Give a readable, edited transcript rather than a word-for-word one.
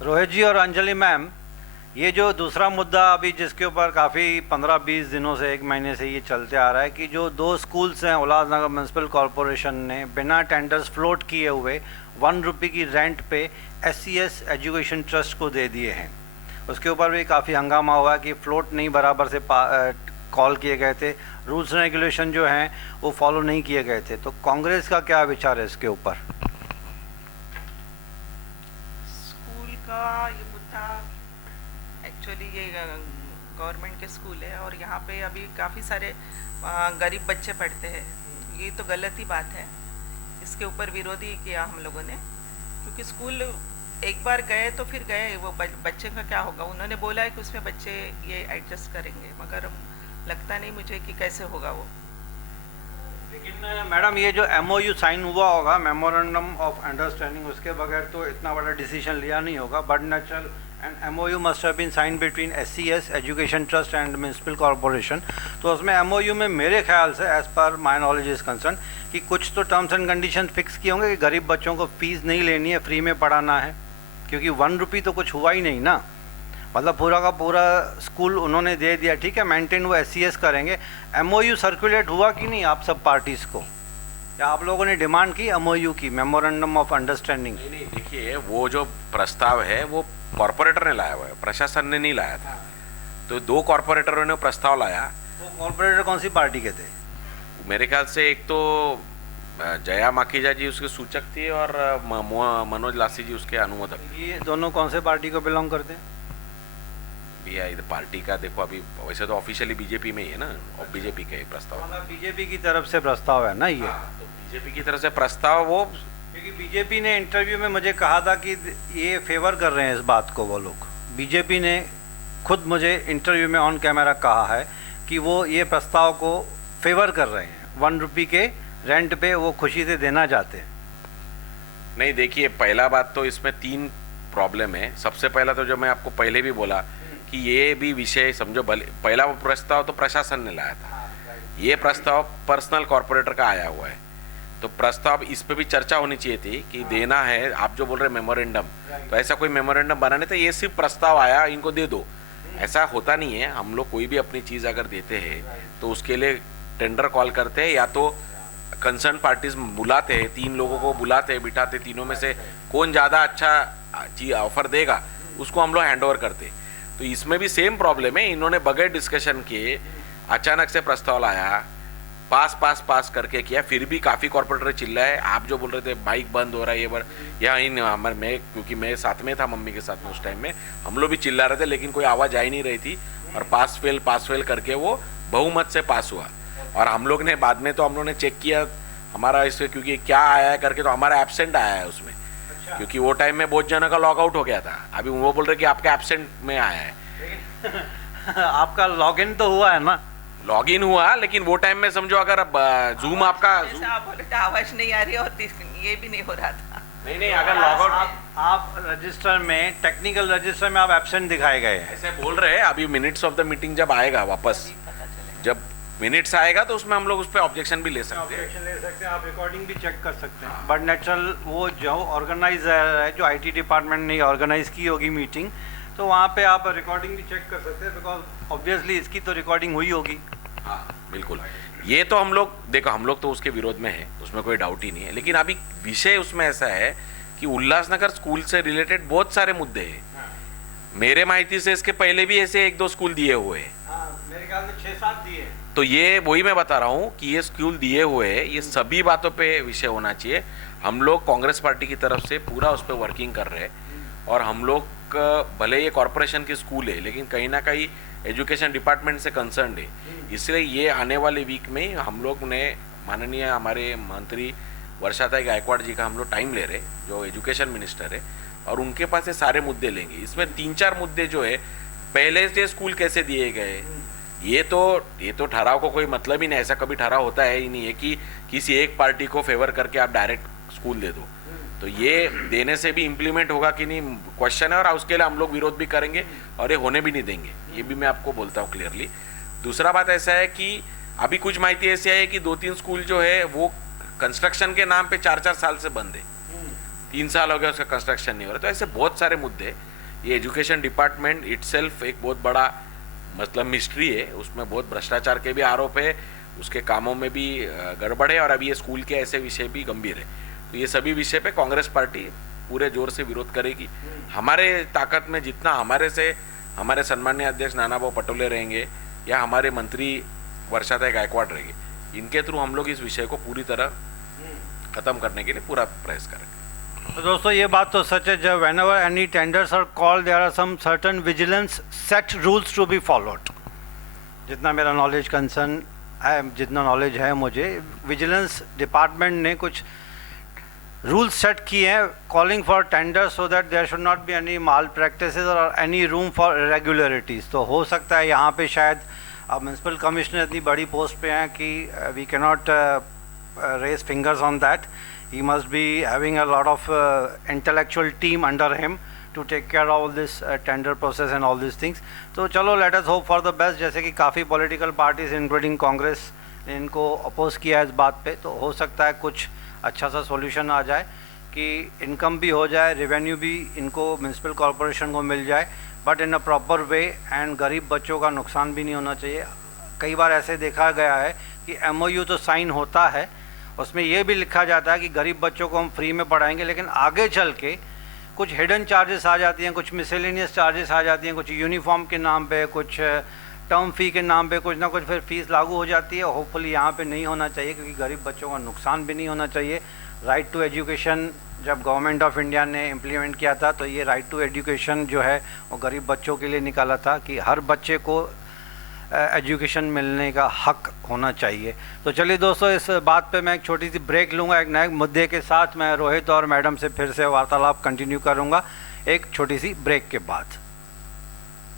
रोहित जी और अंजलि मैम, ये जो दूसरा मुद्दा अभी जिसके ऊपर काफ़ी 15-20 दिनों से, एक महीने से ये चलते आ रहा है कि जो दो स्कूल्स हैं उल्लासनगर म्यूनसिपल कॉरपोरेशन ने बिना टेंडर्स फ्लोट किए हुए 1 रुपये की रेंट पे SCS एजुकेशन ट्रस्ट को दे दिए हैं। उसके ऊपर भी काफ़ी हंगामा हुआ कि फ़्लोट नहीं बराबर से कॉल किए गए थे, रूल्स रेगुलेशन जो हैं वो फॉलो नहीं किए गए थे। तो कांग्रेस का क्या विचार है इसके ऊपर? स्कूल का ये मुद्दा एक्चुअली ये गवर्नमेंट के स्कूल है और यहाँ पे अभी काफ़ी सारे गरीब बच्चे पढ़ते हैं। ये तो गलत ही बात है, इसके ऊपर विरोध ही किया हम लोगों ने, क्योंकि स्कूल एक बार गए तो फिर गए, वो बच्चे का क्या होगा। उन्होंने बोला है कि उसमें बच्चे ये एडजस्ट करेंगे, मगर लगता नहीं मुझे कि कैसे होगा वो। लेकिन मैडम, ये जो MOU साइन हुआ होगा, मेमोरेंडम ऑफ अंडरस्टैंडिंग, उसके बगैर तो इतना बड़ा डिसीजन लिया नहीं होगा। But natural and MOU must have been sign between SCS education trust and municipal corporation. तो उसमें MOU में मेरे ख्याल से, as per my knowledge is concern, कि कुछ तो टर्म्स एंड कंडीशन फिक्स किए होंगे कि गरीब बच्चों को फीस नहीं लेनी है, फ्री में पढ़ाना है। क्योंकि 1 रुपये तो कुछ हुआ ही नहीं ना, मतलब पूरा का पूरा स्कूल उन्होंने दे दिया। ठीक है, मेंटेन वो SCS करेंगे। MOU सर्कुलेट हुआ कि नहीं आप सब पार्टीज़ को, या आप लोगों ने डिमांड की MOU की, मेमोरेंडम ऑफ अंडरस्टैंडिंग? नहीं, देखिए, वो जो प्रस्ताव है वो कॉरपोरेटर ने लाया हुआ है, प्रशासन ने नहीं लाया था। तो 2 कॉरपोरेटरों ने प्रस्ताव लाया। वो कॉरपोरेटर कौन सी पार्टी के थे? मेरे ख्याल से एक तो जया माखीजा जी उसके सूचक थी और मनोज लासी जी उसके अनुमोदक। ये दोनों कौन से पार्टी को बिलोंग करते हैं? भैया इधर पार्टी का देखो, अभी वैसे तो ऑफिशियली बीजेपी में ही है ना, और बीजेपी का प्रस्ताव। मतलब बीजेपी की तरफ से प्रस्ताव है ना ये? तो बीजेपी की तरफ से प्रस्ताव वो, क्योंकि बीजेपी ने इंटरव्यू में मुझे कहा था कि ये फेवर कर रहे हैं इस बात को। वो लोग, बीजेपी ने खुद मुझे इंटरव्यू में ऑन कैमरा कहा है कि वो ये प्रस्ताव को फेवर कर रहे हैं। 1 रुपये के रेंट पे वो खुशी से देना चाहते हैं। नहीं, देखिए, पहला बात तो इसमें 3 प्रॉब्लम है। सबसे पहला तो जो मैं आपको पहले भी बोला कि ये भी विषय समझो, भले पहला प्रस्ताव तो प्रशासन ने लाया था, ये प्रस्ताव पर्सनल कॉरपोरेटर का आया हुआ है। तो प्रस्ताव इस पे भी चर्चा होनी चाहिए थी कि देना है। आप जो बोल रहे मेमोरेंडम, तो ऐसा कोई मेमोरेंडम बनाने तो ये सिर्फ प्रस्ताव आया, इनको दे दो, ऐसा होता नहीं है। हम लोग कोई भी अपनी चीज़ अगर देते हैं तो उसके लिए टेंडर कॉल करते हैं, या तो कंसर्न पार्टीज बुलाते हैं, 3 लोगों को बुलाते हैं, बिठाते, तीनों में से कौन ज़्यादा अच्छा चीज ऑफर देगा उसको हम लोग हैंड ओवर करते। तो इसमें भी सेम प्रॉब्लम है। इन्होंने बगैर डिस्कशन किए अचानक से प्रस्ताव लाया, पास करके किया। फिर भी काफ़ी कॉर्पोरेटर चिल्लाए। आप जो बोल रहे थे बाइक बंद हो रहा है, ये यहाँ इन हमारे, मैं क्योंकि मैं साथ में था मम्मी के साथ में उस टाइम में, हम लोग भी चिल्ला रहे थे, लेकिन कोई आवाज़ आ ही नहीं रही थी। और पास फेल करके वो बहुमत से पास हुआ। और हम लोग ने बाद में तो हम लोग ने चेक किया हमारा इसमें, क्योंकि क्या आया है करके, तो हमारा एब्सेंट आया है उसमें। अच्छा। क्योंकि वो टाइम में बहुत जनों का लॉग आउट हो गया था। अभी वो बोल रहे कि आपके एब्सेंट में आया है। आपका लॉगिन तो हुआ है ना? लॉगिन हुआ, लेकिन वो टाइम में समझो अगर जूम आपका आप बोले आवाज नहीं आ रही और ये भी नहीं हो रहा था। नहीं, अगर लॉग आउट आप रजिस्टर में, टेक्निकल रजिस्टर में आप एब्सेंट दिखाए गए हैं, ऐसे बोल रहे हैं। अभी मिनट्स ऑफ द मीटिंग जब आएगा वापस, जब मिनट्स आएगा तो उसमें हम लोग उस पर ऑब्जेक्शन भी ले सकते हैं। आप रिकॉर्डिंग भी चेक कर सकते हैं। बट नेचुरल वो जो ऑर्गेनाइजर है, जो IT डिपार्टमेंट ने ऑर्गेनाइज की होगी मीटिंग, तो वहाँ पे आप रिकॉर्डिंग भी चेक कर सकते हैं, बिकॉज ऑब्वियसली इसकी तो रिकॉर्डिंग हुई होगी। हाँ, बिल्कुल। ये तो हम लोग देखो, हम लोग तो उसके विरोध में है, उसमें कोई डाउट ही नहीं है। लेकिन अभी विषय उसमें ऐसा है कि उल्लासनगर स्कूल से रिलेटेड बहुत सारे मुद्दे हैं। मेरे माहिती से इसके पहले भी ऐसे 1-2 स्कूल दिए हुए हैं। मेरे ख्याल में 6-7 दिए। तो ये वही मैं बता रहा हूँ कि ये स्कूल दिए हुए हैं, ये सभी बातों पे विषय होना चाहिए। हम लोग कांग्रेस पार्टी की तरफ से पूरा उस पर वर्किंग कर रहे हैं। और हम लोग भले ये कॉरपोरेशन की स्कूल है, लेकिन कहीं ना कहीं एजुकेशन डिपार्टमेंट से कंसर्न है। इसलिए ये आने वाले वीक में हम लोग ने माननीय हमारे मंत्री वर्षाताई गायकवाड़ जी का हम लोग टाइम ले रहे, जो एजुकेशन मिनिस्टर है, और उनके पास ये सारे मुद्दे लेंगे। इसमें 3-4 मुद्दे जो है, पहले से स्कूल कैसे दिए गए, ये तो ठहराव को कोई मतलब ही नहीं। ऐसा कभी ठहराव होता है ही नहीं है कि किसी एक पार्टी को फेवर करके आप डायरेक्ट स्कूल दे दो। तो ये देने से भी इम्प्लीमेंट होगा कि नहीं क्वेश्चन है, और उसके लिए हम लोग विरोध भी करेंगे और ये होने भी नहीं देंगे। ये भी मैं आपको बोलता हूँ क्लियरली। दूसरा बात ऐसा है कि अभी कुछ माहिती ऐसी है कि 2-3 स्कूल जो है वो कंस्ट्रक्शन के नाम पे 4-4 साल से बंद है। 3 साल हो गया उसका कंस्ट्रक्शन नहीं हो रहा। तो ऐसे बहुत सारे मुद्दे, ये एजुकेशन डिपार्टमेंट इटसेल्फ एक बहुत बड़ा मतलब मिस्ट्री है, उसमें बहुत भ्रष्टाचार के भी आरोप है, उसके कामों में भी गड़बड़ है, और अभी ये स्कूल के ऐसे विषय भी गंभीर है। तो ये सभी विषय पे कांग्रेस पार्टी पूरे जोर से विरोध करेगी। हमारे ताकत में जितना हमारे सम्मानीय अध्यक्ष नानाभाऊ पटोले रहेंगे या हमारे मंत्री वर्षाताई गायकवाड़ रहेंगे, इनके थ्रू हम लोग इस विषय को पूरी तरह खत्म करने के लिए पूरा प्रयास करेंगे। तो दोस्तों ये बात तो सच है, जब whenever any tenders are called there are some certain vigilance set rules to be followed। जितना मेरा नॉलेज कंसर्न है, जितना नॉलेज है मुझे, विजिलेंस डिपार्टमेंट ने कुछ रूल्स सेट किए हैं calling for tender so that there should not be any malpractices और एनी रूम फॉर इरेगुलरिटीज़। तो हो सकता है यहाँ पे शायद अब म्यूनसिपल कमिश्नर इतनी बड़ी पोस्ट पे हैं कि we can not raise fingers on that. he must be having a lot of intellectual team under him to take care of all this tender process and all these things। तो चलो let us hope for the best। जैसे कि काफ़ी political parties including Congress ने इनको oppose किया है इस बात पे, तो हो सकता है कुछ अच्छा सा सॉल्यूशन आ जाए कि इनकम भी हो जाए, रेवेन्यू भी इनको म्यूनसिपल कॉरपोरेशन को मिल जाए, but in a proper way, and गरीब बच्चों का नुकसान भी नहीं होना चाहिए। कई बार ऐसे देखा गया है कि MOU तो साइन होता है, उसमें ये भी लिखा जाता है कि गरीब बच्चों को हम फ्री में पढ़ाएंगे, लेकिन आगे चल के कुछ हिडन चार्जेस आ जाती हैं, कुछ मिसलेनियस चार्जेस आ जाती हैं, कुछ यूनिफॉर्म के नाम पे, कुछ टर्म फ़ी के नाम पे, कुछ ना कुछ फिर फीस लागू हो जाती है। होपफुली यहाँ पे नहीं होना चाहिए, क्योंकि गरीब बच्चों का नुकसान भी नहीं होना चाहिए। राइट टू एजुकेशन जब गवर्नमेंट ऑफ इंडिया ने इम्प्लीमेंट किया था, तो ये राइट टू एजुकेशन जो है वो गरीब बच्चों के लिए निकाला था कि हर बच्चे को एजुकेशन मिलने का हक होना चाहिए। तो चलिए दोस्तों, इस बात पे मैं एक छोटी सी ब्रेक लूँगा, एक नए मुद्दे के साथ मैं रोहित और मैडम से फिर से वार्तालाप कंटिन्यू करूँगा एक छोटी सी ब्रेक के बाद।